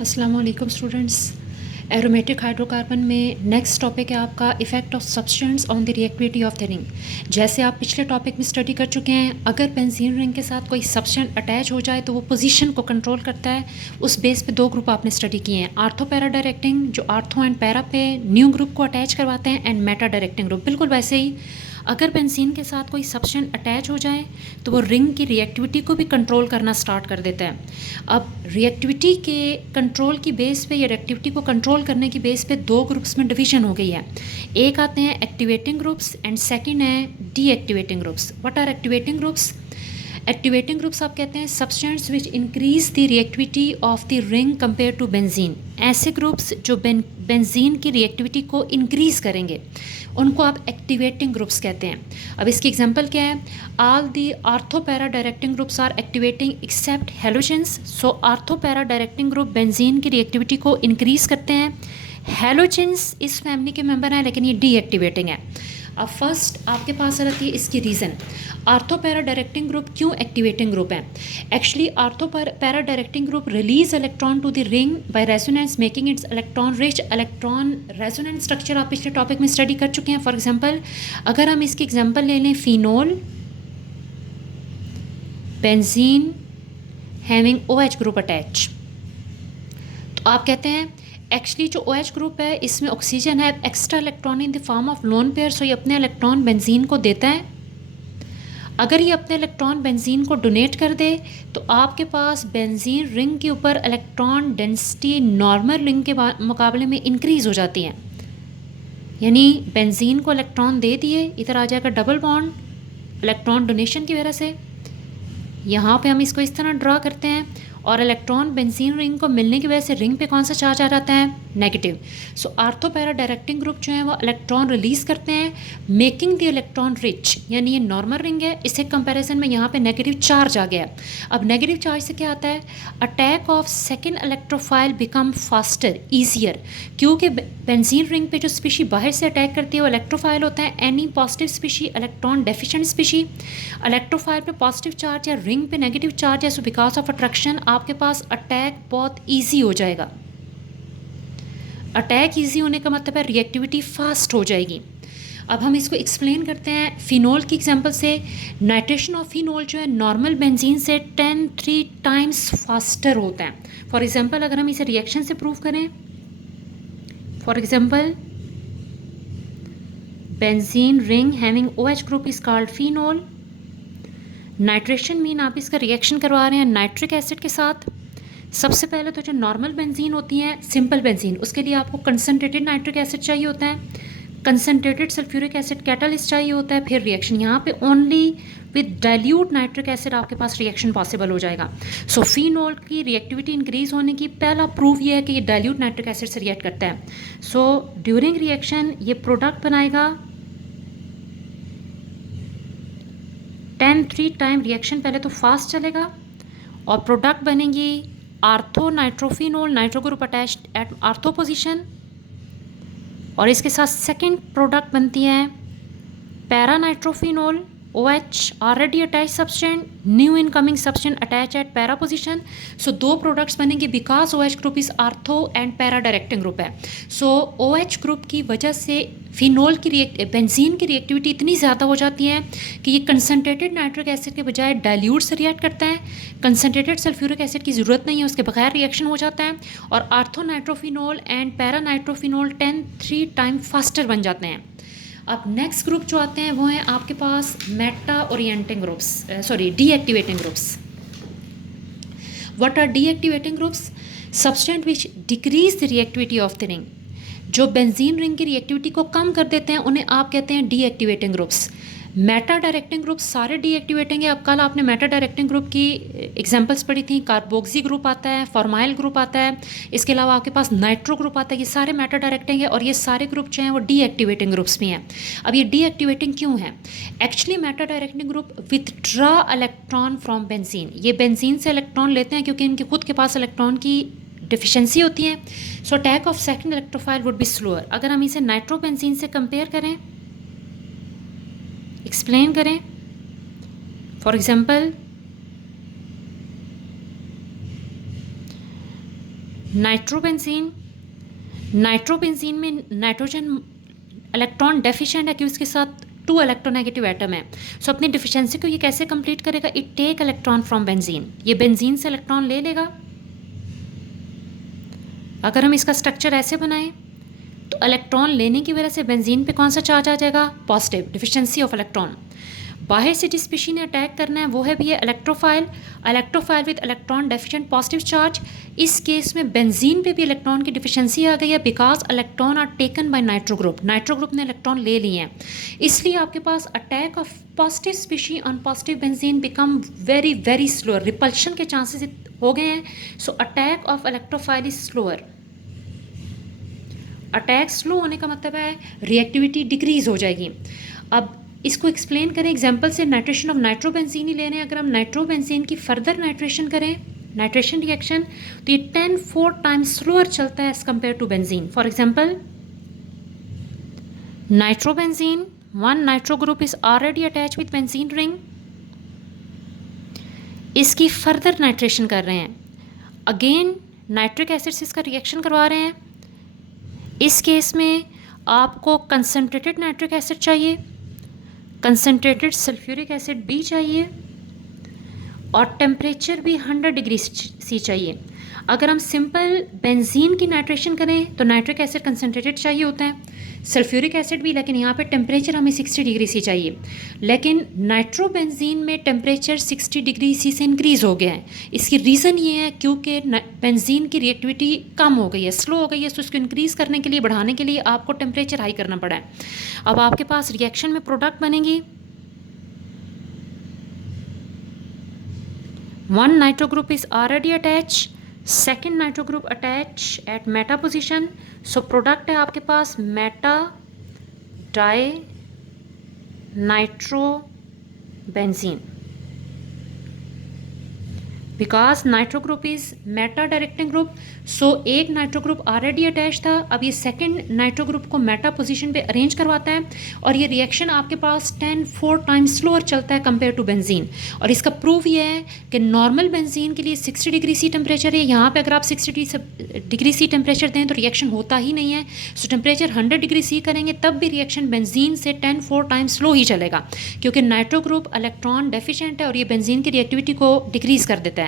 अस्सलाम वालेकुम students. Aromatic hydrocarbon में नेक्स्ट टॉपिक है आपका effect of substance on the reactivity of the ring. जैसे आप पिछले टॉपिक में स्टडी कर चुके हैं, अगर बेंजीन रिंग के साथ कोई सब्सटेंस अटैच हो जाए तो वो पोजीशन को कंट्रोल करता है। उस बेस पे दो ग्रुप आपने स्टडी किए हैं, आर्थो पैरा डायरेक्टिंग जो आर्थो एंड पैरा पे न्यू ग्रुप को अटैच करवाते हैं, एंड मेटा डायरेक्टिंग ग्रुप। बिल्कुल वैसे ही अगर बेंजीन के साथ कोई सब्सटेंस अटैच हो जाए तो वो रिंग की रिएक्टिविटी को भी कंट्रोल करना स्टार्ट कर देता है। अब रिएक्टिविटी के कंट्रोल की बेस पे या रिएक्टिविटी को कंट्रोल करने की बेस पे दो ग्रुप्स में डिवीजन हो गई है। एक आते हैं एक्टिवेटिंग ग्रुप्स एंड सेकंड है deactivating groups. What are activating groups? Activating groups आप कहते हैं substance which increase the reactivity of the ring compare to benzene. ऐसे ग्रुप्स जो बेंजीन की रिएक्टिविटी को इंक्रीज करेंगे उनको आप एक्टिवेटिंग ग्रुप्स कहते हैं। अब इसकी एग्जांपल क्या है? All the ortho para directing groups are activating except halogens. So ortho para directing group benzene की रिएक्टिविटी को इंक्रीज करते हैं। हेलोजेंस इस फैमिली के मेंबर हैं लेकिन ये डीएक्टिवेटिंग है। अब फर्स्ट आपके पास रहती है इसकी reason, ortho para directing group क्यों एक्टिवेटिंग ग्रुप है। Actually ortho para directing group release electron to the ring by resonance making its electron rich. Electron resonance structure आप पिछले टॉपिक में स्टडी कर चुके हैं। फॉर एग्जांपल अगर हम इसकी एग्जांपल ले लें, phenol, benzene having OH group attach, तो आप कहते हैं एक्चुअली जो OH ग्रुप है इसमें ऑक्सीजन है, extra electron in the form of lone pair. So ये अपने इलेक्ट्रॉन बेंजीन को देता है। अगर ये अपने इलेक्ट्रॉन बेंजीन को डोनेट कर दे तो आपके पास बेंजीन रिंग के ऊपर इलेक्ट्रॉन डेंसिटी नॉर्मल रिंग के मुकाबले में इंक्रीज हो जाती है। यानी बेंजीन को इलेक्ट्रॉन दे दिए, इधर आ जाएगा डबल बॉन्ड इलेक्ट्रॉन डोनेशन की वजह से। यहाँ पे हम इसको इस तरह ड्रा करते हैं और इलेक्ट्रॉन बेंजीन रिंग को मिलने की वजह से रिंग पे कौन सा चार्ज आ जाता है? नेगेटिव। सो आर्थो पैरा डायरेक्टिंग ग्रुप जो है वो इलेक्ट्रॉन रिलीज करते हैं, मेकिंग द इलेक्ट्रॉन रिच। यानी ये नॉर्मल रिंग है, इससे कंपैरिजन में यहाँ पे नेगेटिव चार्ज आ गया। अब नेगेटिव चार्ज से क्या आता है? Attack of second electrophile become faster easier. क्योंकि बेंजीन रिंग पे जो स्पीशी बाहर से अटैक करती है वो इलेक्ट्रोफाइल होता है, any positive species electron deficient species. Electrophile पे पॉजिटिव चार्ज या रिंग पे नेगेटिव चार्ज है, सो बिकॉज ऑफ अट्रैक्शन आपके पास अटैक बहुत ईजी हो जाएगा। अटैक ईजी होने का मतलब है रिएक्टिविटी फास्ट हो जाएगी। अब हम इसको एक्सप्लेन करते हैं फिनोल की एग्जांपल से। नाइट्रेशन ऑफ फिनोल जो है नॉर्मल बेंजीन से 3 टाइम्स फास्टर होता है। फॉर एग्जांपल अगर हम इसे रिएक्शन से प्रूव करें, for example benzene ring having OH group is called phenol. Nitration mean आप इसका रिएक्शन करवा रहे हैं नाइट्रिक एसिड के साथ। सबसे पहले तो जो नॉर्मल बेंजीन होती है सिंपल बेंजीन, उसके लिए आपको कंसनट्रेटेड नाइट्रिक एसिड चाहिए होता है, कंसनट्रेटेड सल्फ्यूरिक एसिड कैटलिस्ट चाहिए होता है, फिर रिएक्शन। यहाँ पे only with dilute nitric acid आपके पास रिएक्शन पॉसिबल हो जाएगा। सो फिनोल की रिएक्टिविटी इंक्रीज होने की पहला प्रूफ ये है कि ये डाइल्यूट नाइट्रिक एसिड से रिएक्ट करता है। सो ड्यूरिंग रिएक्शन ये प्रोडक्ट बनाएगा 3 टाइम रिएक्शन, पहले तो फास्ट चलेगा और प्रोडक्ट बनेगी ortho nitrophenol, nitro group attached at ortho position, और इसके साथ सेकंड प्रोडक्ट बनती है para nitrophenol OH already attach substituent, new incoming substituent attach at para position. So दो प्रोडक्ट्स बनेंगे because OH group is ortho and para directing group है। So OH group की वजह से फिनोल की बेंजीन की रिएक्टिविटी इतनी ज़्यादा हो जाती है कि ये कंसनट्रेटेड नाइट्रिक एसिड के बजाय डाइल्यूट से रिएक्ट करता है। कंसनट्रेटेड सल्फ्यूरिक एसिड की ज़रूरत नहीं है, उसके बगैर रिएक्शन हो जाता है, और ortho nitrophenol and para nitrophenol 3 time faster बन जाते हैं। अब नेक्स्ट ग्रुप जो आते हैं वो हैं आपके पास meta orienting groups, sorry deactivating groups. What are deactivating groups? Substituent which decrease the reactivity of the ring. जो बेंजीन रिंग की रिएक्टिविटी को कम कर देते हैं उन्हें आप कहते हैं deactivating groups. Meta directing group सारे डीएक्टिवेटिंग है। अब कल आपने मेटा डायरेक्टिंग ग्रुप की एग्जांपल्स पढ़ी थी, कार्बोक्सी ग्रुप आता है, फॉर्माइल ग्रुप आता है, इसके अलावा आपके पास नाइट्रो ग्रुप आता है। ये सारे मेटा डायरेक्टिंग है और ये सारे ग्रुप जो हैं वो डीएक्टिवेटिंग ग्रुप्स भी हैं। अब ये डीएक्टिवेटिंग क्यों है? Actually Meta directing group withdraw electron from benzene, ये बेंजीन से इलेक्ट्रॉन लेते हैं क्योंकि इनके खुद के पास इलेक्ट्रॉन की डिफिशेंसी होती है। So attack of second electrophile would be slower. अगर हम इसे नाइट्रो बेंजीन से कंपेयर करें, एक्सप्लेन करें, फॉर एग्जांपल नाइट्रोबेंजीन, नाइट्रोबेंजीन में नाइट्रोजन इलेक्ट्रॉन डेफिशिएंट है कि उसके साथ 2 इलेक्ट्रोनेगेटिव एटम है। सो अपनी डिफिशिएंसी को ये कैसे कंप्लीट करेगा? It take electron from benzene, ये बेंजीन से इलेक्ट्रॉन ले लेगा। अगर हम इसका स्ट्रक्चर ऐसे बनाएं तो इलेक्ट्रॉन लेने की वजह से बेंजीन पे कौन सा चार्ज आ जाएगा? Positive, deficiency of electron. बाहर से जिस स्पीशी ने अटैक करना है वो है भी electrophile, electrophile with electron deficient positive charge. इस केस में बेंजीन पे भी इलेक्ट्रॉन की डिफिशिएंसी आ गई है because electron are taken by nitro group, nitro group ने इलेक्ट्रॉन ले लिए हैं। इसलिए आपके पास attack of positive species on positive benzene become very very slower, repulsion के चांसेस हो गए हैं। So attack of electrophile is slower. Attack slow होने का मतलब है रिएक्टिविटी डिक्रीज हो जाएगी। अब इसको एक्सप्लेन करें एग्जांपल से, नाइट्रेशन ऑफ नाइट्रोबेंजीन ही ले रहे हैं। अगर हम नाइट्रोबेंजीन की फर्दर नाइट्रेशन करें, नाइट्रेशन रिएक्शन, तो ये 10-4 टाइम्स स्लोअर चलता है as compare to benzene. For example nitrobenzene, 1 nitro group is already attach with benzene ring, इसकी फर्दर नाइट्रेशन कर रहे हैं। अगेन नाइट्रिक एसिड से इसका रिएक्शन करवा रहे हैं। इस केस में आपको कंसनट्रेटेड नाइट्रिक एसिड चाहिए, कंसनट्रेटेड सल्फ्यूरिक एसिड भी चाहिए और टेम्परेचर भी 100 डिग्री सी चाहिए। अगर हम सिंपल बेंजीन की नाइट्रेशन करें तो नाइट्रिक एसिड कंसनट्रेटेड चाहिए होता है, सल्फ्यूरिक एसिड भी, लेकिन यहाँ पे टेम्परेचर हमें 60 डिग्री सी चाहिए। लेकिन नाइट्रोबेंजीन में टेम्परेचर 60 डिग्री सी से इंक्रीज़ हो गया है। इसकी रीज़न ये है क्योंकि बेंजीन की रिएक्टिविटी कम हो गई है, स्लो हो गई है। तो इसको इंक्रीज़ करने के लिए, बढ़ाने के लिए आपको टेम्परेचर हाई करना पड़ा है। अब आपके पास रिएक्शन में प्रोडक्ट बनेगी, 1 nitro group is already attach, second nitro group attach at meta position. So product है आपके पास meta di nitro benzene, because nitro group is meta directing group. So एक नाइट्रो ग्रुप ऑलरेडी अटैच था, अब ये second nitro group को meta position पे arrange करवाता है और ये रिएक्शन आपके पास 10-4 टाइम्स स्लोअर चलता है कंपेयर टू बेंजीन। और इसका प्रूफ ये है कि नॉर्मल बेंजीन के लिए 60 डिग्री सी टेम्परेचर है, यहाँ पे अगर आप 60 डिग्री सी टेम्परेचर दें तो रिएक्शन होता ही नहीं है। सो टेम्परेचर 100 डिग्री सी करेंगे तब भी रिएक्शन बेंजीन से 10-4 टाइम्स स्लो ही चलेगा, क्योंकि नाइट्रो ग्रुप इलेक्ट्रॉन डेफिशिएंट है और ये बेंजीन की रिएक्टिविटी को डिक्रीज कर देता है।